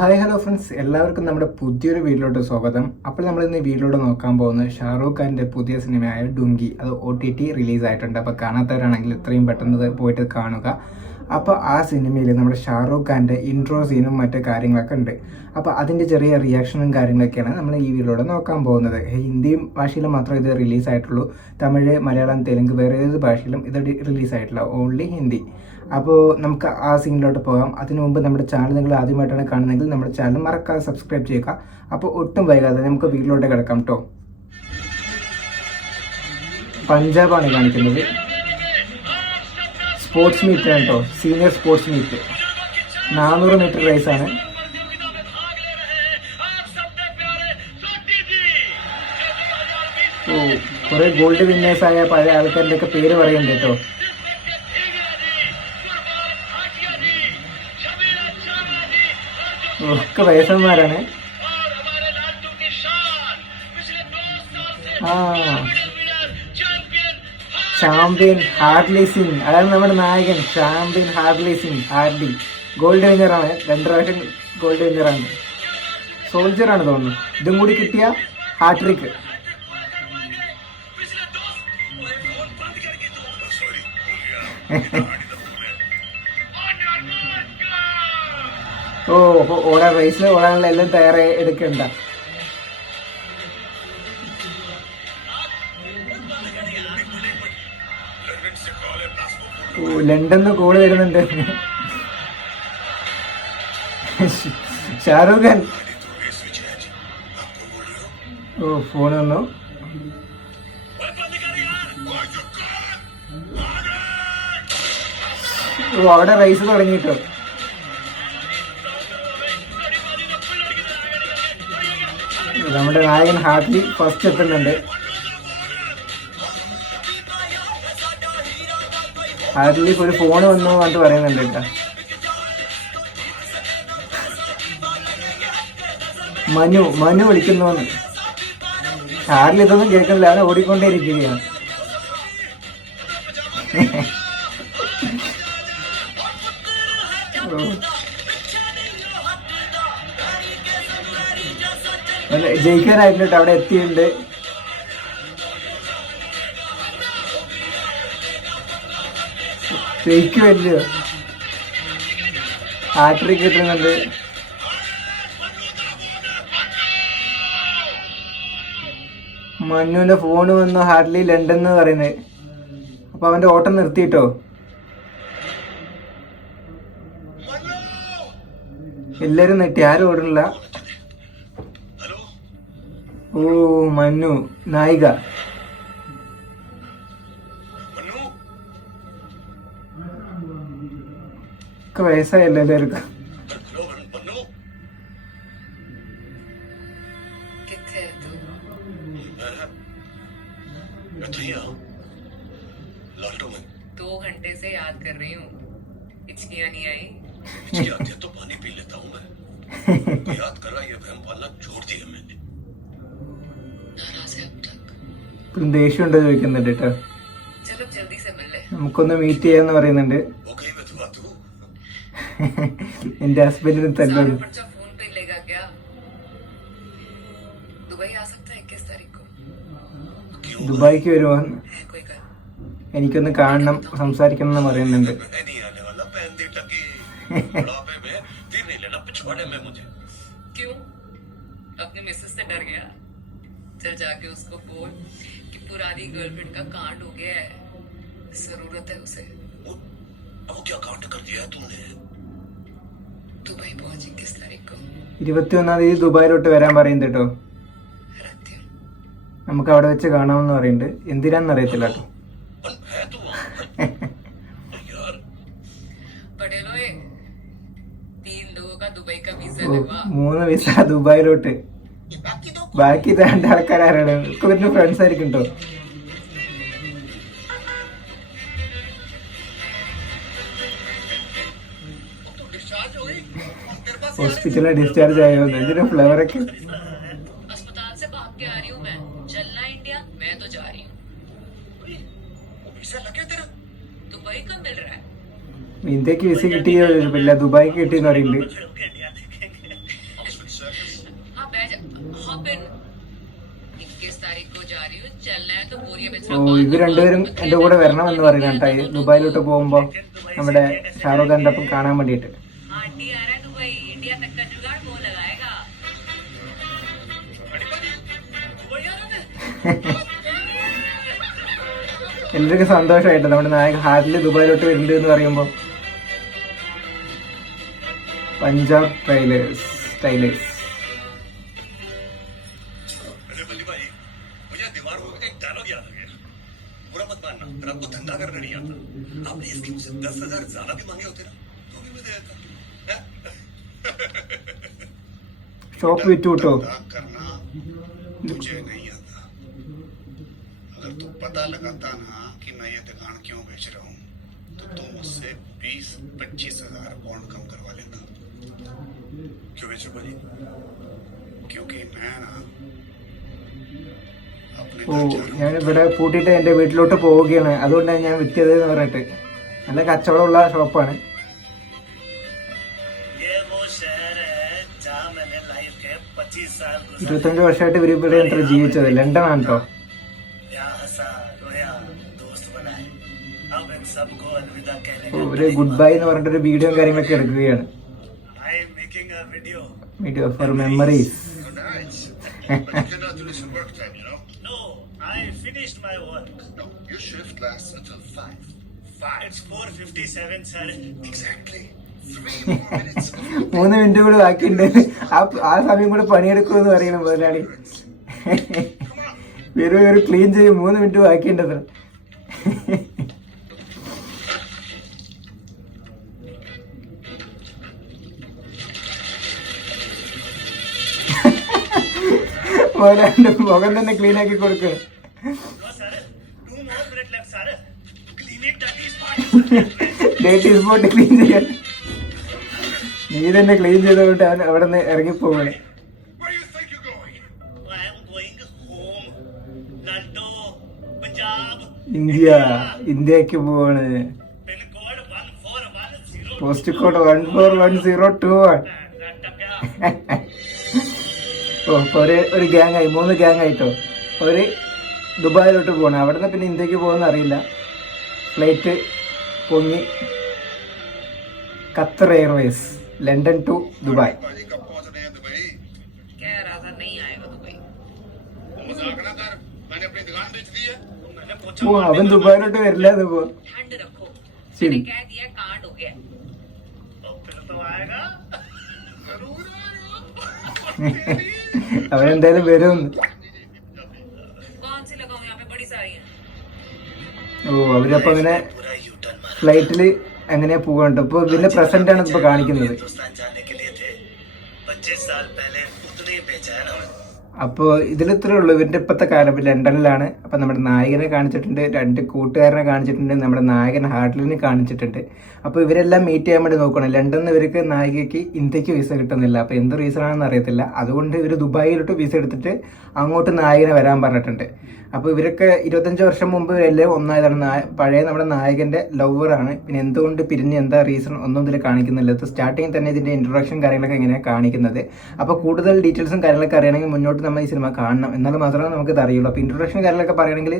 Hi hello friends, എല്ലാവർക്കും നമ്മുടെ പുതിയൊരു വീഡിയോയിലോട്ട് സ്വാഗതം. അപ്പോൾ നമ്മൾ ഇന്ന് വീഡിയോയിലൂടെ നോക്കാൻ പോകുന്നത് ഷാറൂഖ് ഖാൻ്റെ പുതിയ സിനിമയായ ഡുങ്കി. അത് OTT റിലീസായിട്ടുണ്ട്. അപ്പോൾ കാണാത്തവരാണെങ്കിൽ എത്രയും പെട്ടെന്ന് പോയിട്ട് കാണുക. അപ്പോൾ ആ സിനിമയിൽ നമ്മുടെ ഷാറൂഖ് ഖാൻ്റെ ഇൻട്രോ സീനും മറ്റു കാര്യങ്ങളൊക്കെ ഉണ്ട്. അപ്പോൾ അതിൻ്റെ ചെറിയ റിയാക്ഷനും കാര്യങ്ങളൊക്കെയാണ് നമ്മൾ ഈ വീഡിയോയിലൂടെ നോക്കാൻ പോകുന്നത്. ഹിന്ദി ഭാഷയിൽ മാത്രമേ ഇത് റിലീസായിട്ടുള്ളൂ. തമിഴ്, മലയാളം, തെലുങ്ക് വേറെ ഏത് ഭാഷയിലും ഇത് റിലീസായിട്ടില്ല, ഓൺലി ഹിന്ദി. അപ്പോൾ നമുക്ക് ആ സീനിലോട്ട് പോകാം. അതിനു മുമ്പ് നമ്മുടെ ചാനൽ നിങ്ങൾ ആദ്യമായിട്ടാണ് കാണുന്നതെങ്കിൽ നമ്മുടെ ചാനൽ മറക്കാതെ സബ്സ്ക്രൈബ് ചെയ്യുക. അപ്പോൾ ഒട്ടും വൈകാതെ നമുക്ക് വീട്ടിലോട്ട് കിടക്കാം കേട്ടോ. പഞ്ചാബാണ് കാണിക്കുന്നത്. സ്പോർട്സ് മീറ്റ് ആണ് കേട്ടോ, സീനിയർ സ്പോർട്സ് മീറ്റ്. 400 മീറ്റർ റേസാണ്. ഓ, കുറെ ഗോൾഡ് വിന്നേഴ്സായ പഴയ ആൾക്കാരുടെ ഒക്കെ പേര് പറയുന്നുണ്ട് കേട്ടോ. ഒക്കെ വയസ്സന്മാരാണ്. ചാമ്പ്യൻ ഹാർഡ്ലി സിംഗ്, അതാണ് നമ്മുടെ നായകൻ. ചാമ്പ്യൻ ഹാർഡ്ലി സിംഗ്, ഹാർഡി ഗോൾഡ് വിന്നറാണ്. 2 പ്രാവശ്യം ഗോൾഡ് വിന്നറാണ്. സോൾജറാണ് തോന്നുന്നു. ഇതും കൂടി കിട്ടിയ ഹാട്രിക്ക്. ഓടാൻ റേസിൽ ഓടാനുള്ള എല്ലാം തയ്യാറായി എടുക്കണ്ട. ലണ്ടനിന്ന് കോള് വരുന്നുണ്ട്. ഷാരൂഖ് ഖാൻ. ഫോൺ വന്നു. അവിടെ റേസ് തുടങ്ങിട്ടോ. നമ്മുടെ നായകൻ ഹാർഡ്ലി ഫസ്റ്റ് എത്തുന്നുണ്ട്. ഹാർഡ്ലി ഒരു ഫോൺ വന്നു പറഞ്ഞിട്ട് പറയുന്നുണ്ട് കേട്ടോ. മനു വിളിക്കുന്നു. ഹാർഡ്ലി ഇതൊന്നും കേൾക്കുന്നില്ല, അവനെ ഓടിക്കൊണ്ടേയിരിക്കുകയാണ്. ജയിക്കാനായിട്ട് അവിടെ എത്തിയിട്ടുണ്ട്. ജയിക്കുമല്ലോ. ഹാട്രിക് കിട്ടുന്നുണ്ട്. മന്നുവിന്റെ ഫോണ് വന്നു. ഹാർഡ്ലി ലണ്ടൻ എന്ന് പറയുന്നത്. അപ്പൊ അവന്റെ ഓട്ടം നിർത്തിയിട്ടോ. എല്ലാരും നെട്ടി, ആരും ഓടണില്ല. ഓ, മന്നു നായിക. ഒക്കെ വയസ്സായല്ലോ എല്ലാവർക്കും. ദേഷ്യം ഉണ്ടോ ചോദിക്കുന്നുണ്ട് കേട്ടോ. നമുക്കൊന്ന് മീറ്റ് ചെയ്യാന്ന് പറയുന്നുണ്ട്. എന്റെ ഹസ്ബൻഡിന് തല്ലുള്ളൂ. ദുബായിക്ക് വരുമോ, എനിക്കൊന്ന് കാണണം, സംസാരിക്കണം എന്ന് പറയുന്നുണ്ട്. चल जाके उसको बोल कि पुरानी गर्लफ्रेंड का कांड हो गया है, जरूरत है उसे। वो क्या कांड कर दिया तुमने? दुबई पहुंची किस तारीख को? 21-ാം തീയതി ദുബായിലോട്ട് വരാൻ പറയുന്നുണ്ട് കേട്ടോ. നമുക്ക് അവിടെ വെച്ച് കാണാമെന്ന് പറയുന്നുണ്ട്. എന്തിനാന്ന് അറിയത്തില്ല കേട്ടോ. 3 വിസ ദുബായിലോട്ട്. ബാക്കി 2 ആൾക്കാരാണ്. ഒക്കെ ഫ്രണ്ട്സ് ആയിരിക്കും കേട്ടോ. ഹോസ്പിറ്റലിൽ ഡിസ്ചാർജ് ആയോ? എന്തിനാ ഫ്ലവറൊക്കെ? ഇന്ത്യക്ക് വിസ കിട്ടിയോ? ദുബായിക്ക് കിട്ടിയെന്ന് പറയുന്നുണ്ട്. हाँ बैठ हॉप इन 21 तारीख को जा रही हूँ चलना है तो बोरिया ഓ बेचना ഇവർ രണ്ടുപേരും എൻ്റെ കൂടെ വരണമെന്ന് പറയുന്നത് കേട്ടോ ഈ ദുബായിലോട്ട് പോകുമ്പോൾ നമ്മുടെ ഷാറുഖ് ഖാൻ്റെ ഒപ്പം കാണാൻ വേണ്ടിയിട്ട്. हाँ डी आ रहा है दुबई इंडिया तक का जुगाड़ वो लगाएगा എല്ലാവർക്കും സന്തോഷമായിട്ട് നമ്മുടെ നായക ഹാർട്ടിൽ ദുബായിലോട്ട് വരുന്നുണ്ട് എന്ന് പറയുമ്പോൾ. പഞ്ചാബ് ടൈലേഴ്സ്. अरे बल्ली भाई मुझे दीवार को एक डायलॉग याद आ गया बुरा मत मानना पर आपको धंधा करना नहीं आता आपने इसके मुझसे 10,000 ज्यादा भी मांगे होते ना तो भी मैं दे देता हैं? ഷോപ്പ് വിറ്റു കേട്ടോ. धंधा करना मुझे नहीं आता अगर तू पता लगाता ना कि मैं ये दुकान क्यों बेच रहा हूँ तो तू मुझसे 20-25,000 पौंड कम करवा लेता. क्यों बेच रहा भाई? क्योंकि मैं ना अपने ഓ घर जा रहा हूँ. ഞാൻ ഇവിടെ പൂട്ടിയിട്ട് എൻ്റെ വീട്ടിലോട്ട് പോവുകയാണ്, അതുകൊണ്ടാണ് ഞാൻ വിറ്റത് എന്ന് പറഞ്ഞിട്ട്. നല്ല കച്ചവടമുള്ള ഷോപ്പാണ്. ये वो शहर है जहाँ मैंने लाइफ के 25 साल गुजारे. 25 വർഷമായിട്ട് ഇവർ ഇവിടെ എത്ര ജീവിച്ചത്. ലണ്ടനാണ് കേട്ടോ. यहाँ हंसा रोया दोस्त बनाए अब इन सबको अलविदा कहने ഒരു ഗുഡ് ബൈ എന്ന് പറഞ്ഞിട്ടൊരു വീഡിയോയും കാര്യങ്ങളൊക്കെ എടുക്കുകയാണ്. I am making a video. Video for memories. No, I finished my work. No, your shift lasts until 5. It's 4:57, sir. Exactly. 3 more minutes. 3 minute കൂടെ ബാക്കിയുണ്ട്. ആ സമയം കൂടെ പണിയെടുക്കുമെന്ന് പറയണം മുതലാളി. ഒരു ക്ലീൻ ചെയ്യും, 3 മിനിറ്റ് ബാക്കിയുണ്ടത്ര. മുതലാളിന്റെ മുഖം തന്നെ ക്ലീൻ ആക്കി കൊടുക്കുക. No, sir. 2 more minutes left, sir. Clean it, that is fine. Date spot clean ചെയ്യാൻ നീ തന്നെ ക്ലീൻ ചെയ്തോട്ട് അവൻ അവിടെ നിന്ന് ഇറങ്ങിപ്പോവാണ്. Where do you think you're going? I am going home. Nanto, Punjab. ഇന്ത്യക്ക് പോവാണ്. Pin code 14102. Post code 14102. ഓ ഒരു gang ആയി, 3 ഗ്യാങ് ആയിട്ടോ. ഒരു ദുബായിലോട്ട് പോകണം, അവിടെ നിന്ന് പിന്നെ ഇന്ത്യക്ക് പോകുന്ന അറിയില്ല. ഫ്ലൈറ്റ് പൊങ്ങി Qatar Airways London to Dubai. भाजी कब पहुंच रहे हैं दुबई? कह रहा था नहीं आएगा दुबई मजाक ना कर, मैंने अपनी दुकान बेच दी है. मैंने ഓ पूछा അവൻ ദുബായിലോട്ട് വരില്ല എന്ന് പോ. ठंड रखो ശരി. मैंने कह दिया कांड हो गया तो फिर तो आएगा. जरूर आएगा. അവനെന്തായാലും വരും. कौन सी लगाऊं यहाँ पे बड़ी सारी है ഓ അവരപ്പോ അങ്ങനെ पूरा U-turn मारा. ഫ്ലൈറ്റിൽ എങ്ങനെയാ പോകണ്ട. ഇപ്പൊ ഇതിന്റെ പ്രസന്റ് ആണ് ഇപ്പൊ കാണിക്കുന്നത്. हिंदुस्तान जाने के लिए थे 25 साल पहले उतने ही बेचा है ना. അപ്പോൾ ഇതിലിത്രേ ഉള്ളൂ. ഇവരുടെ ഇപ്പോഴത്തെ കാലം ലണ്ടനിലാണ്. അപ്പം നമ്മുടെ നായകനെ കാണിച്ചിട്ടുണ്ട്, 2 കൂട്ടുകാരനെ കാണിച്ചിട്ടുണ്ട്, നമ്മുടെ നായകൻ ഹാർട്ട്ലിനെ കാണിച്ചിട്ടുണ്ട്. അപ്പോൾ ഇവരെല്ലാം മീറ്റ് ചെയ്യാൻ വേണ്ടി നോക്കണം. ലണ്ടനിൽ നിന്ന് ഇവർക്ക് നായികയ്ക്ക് ഇന്ത്യക്ക് വിസ കിട്ടുന്നില്ല. അപ്പോൾ എന്ത് റീസൺ ആണെന്ന് അറിയത്തില്ല. അതുകൊണ്ട് ഇവർ ദുബായിലോട്ട് വിസ എടുത്തിട്ട് അങ്ങോട്ട് നായകനെ വരാൻ പറഞ്ഞിട്ടുണ്ട്. അപ്പോൾ ഇവരൊക്കെ 25 വർഷം മുമ്പ് എല്ലാം ഒന്നായതാണ്. പഴയ നമ്മുടെ നായകന്റെ ലവറാണ്. പിന്നെ എന്തുകൊണ്ട് പിരിഞ്ഞ് എന്താ റീസൺ ഒന്നും ഇതിൽ കാണിക്കുന്നില്ല. ഇത് സ്റ്റാർട്ടിങ് തന്നെ ഇതിന്റെ ഇൻട്രൊഡക്ഷൻ കാര്യങ്ങളൊക്കെ ഇങ്ങനെയാണ് കാണിക്കുന്നത്. അപ്പോൾ കൂടുതൽ ഡീറ്റെയിൽസും കാര്യങ്ങളൊക്കെ അറിയണമെങ്കിൽ മുന്നോട്ട് നമ്മൾ ഈ സിനിമ കാണണം, എന്നാലും മാത്രമേ നമുക്കത് അറിയുള്ളൂ. അപ്പോൾ ഇൻട്രൊഡക്ഷൻ കാര്യങ്ങളൊക്കെ പറയുകയാണെങ്കിൽ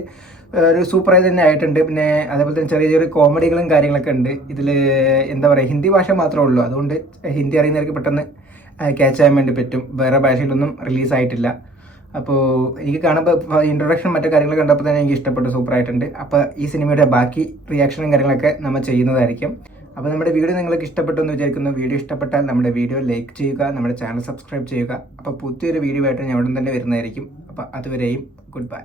ഒരു സൂപ്പറായി തന്നെ ആയിട്ടുണ്ട്. പിന്നെ അതേപോലെ തന്നെ ചെറിയ ചെറിയ കോമഡികളും കാര്യങ്ങളൊക്കെ ഉണ്ട് ഇതിൽ. എന്താ പറയുക, ഹിന്ദി ഭാഷ മാത്രമേ ഉള്ളൂ. അതുകൊണ്ട് ഹിന്ദി അറിയുന്നവർക്ക് പെട്ടെന്ന് ക്യാച്ച് ചെയ്യാൻ വേണ്ടി പറ്റും. വേറെ ഭാഷയിലൊന്നും റിലീസായിട്ടില്ല. അപ്പോൾ എനിക്ക് കാണുമ്പോൾ ഇൻട്രൊഡക്ഷൻ മറ്റു കാര്യങ്ങൾ കണ്ടപ്പോൾ തന്നെ എനിക്ക് ഇഷ്ടപ്പെട്ടു, സൂപ്പറായിട്ടുണ്ട്. അപ്പോൾ ഈ സിനിമയുടെ ബാക്കി റിയാക്ഷനും കാര്യങ്ങളൊക്കെ നമ്മൾ ചെയ്യുന്നതായിരിക്കും. അപ്പോൾ നമ്മുടെ വീഡിയോ നിങ്ങൾക്ക് ഇഷ്ടപ്പെട്ടു എന്ന് വിചാരിക്കുന്നു. വീഡിയോ ഇഷ്ടപ്പെട്ടാൽ നമ്മുടെ വീഡിയോ ലൈക്ക് ചെയ്യുക, നമ്മുടെ ചാനൽ സബ്സ്ക്രൈബ് ചെയ്യുക. അപ്പോൾ പുതിയൊരു വീഡിയോ ആയിട്ട് ഞാൻ ഉടൻ തന്നെ വരുന്നതായിരിക്കും. അപ്പോൾ അതുവരെയും ഗുഡ് ബൈ.